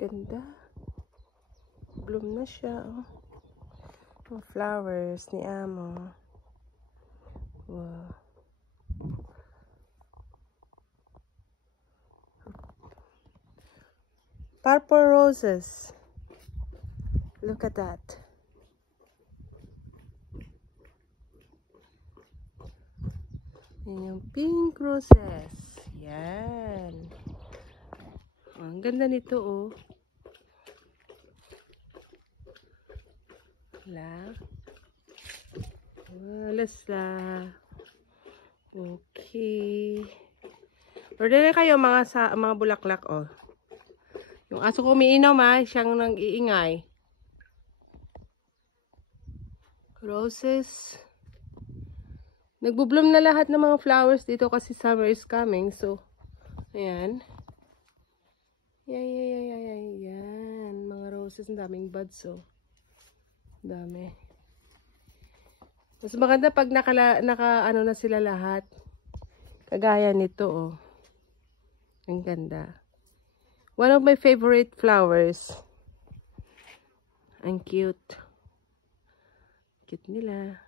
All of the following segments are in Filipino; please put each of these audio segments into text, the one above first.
Ganda. Bloom na siya, oh. Yung flowers ni Amo. Wow. Purple roses. Look at that. Yan yung pink roses. Yan. Ang ganda nito, oh. Wala. Walas la. Okay. Order na kayo mga bulaklak, oh. Yung aso ko umiinom, siyang nang iingay. Roses. Nagbubloom na lahat ng mga flowers dito kasi summer is coming. So, ayan. Yan. Mga roses, ang daming buds, oh. Dami. Mas maganda pag ano na sila lahat. Kagaya nito, oh. Ang ganda. One of my favorite flowers. Ang cute. Cute nila.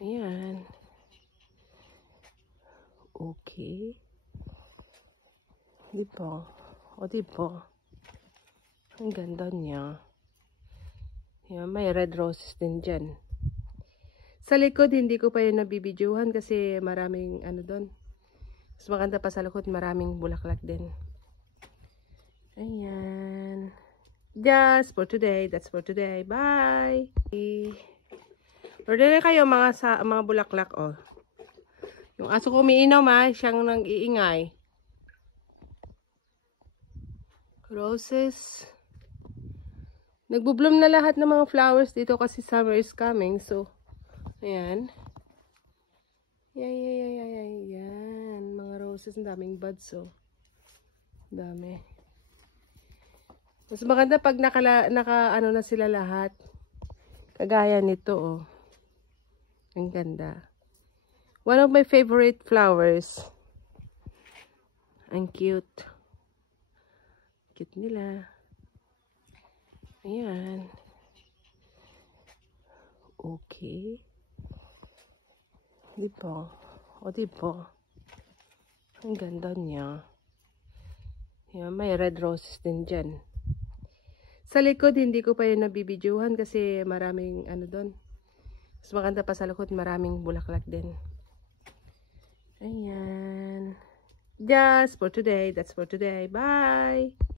Ayan. Okay. Diba? O diba? Ang ganda niya. Ayan, may red roses din dyan. Sa likod, hindi ko pa yun nabibidyohan kasi maraming ano doon. Mas maganda pa sa likod, maraming bulaklak din. Ayan. Just for today. That's for today. Bye! Order na kayo mga bulaklak, oh. Yung aso ko umiinom, siyang nang iingay. Roses. Nagbubloom na lahat ng mga flowers dito kasi summer is coming. So, ayan. Yan. Mga roses, ang daming buds, oh. Dami. Mas maganda pag ano na sila lahat. Kagaya nito, oh. Ang ganda. One of my favorite flowers. Ang cute. Cute nila. Ayan. Okay. Diba? O diba? Ang ganda niya. Ayan, may red roses din dyan. Sa likod, hindi ko pa yun nabibidyohan kasi maraming ano doon. Mas maganda pa sa likod, maraming bulaklak din. Ayan. Just for today. That's for today. Bye!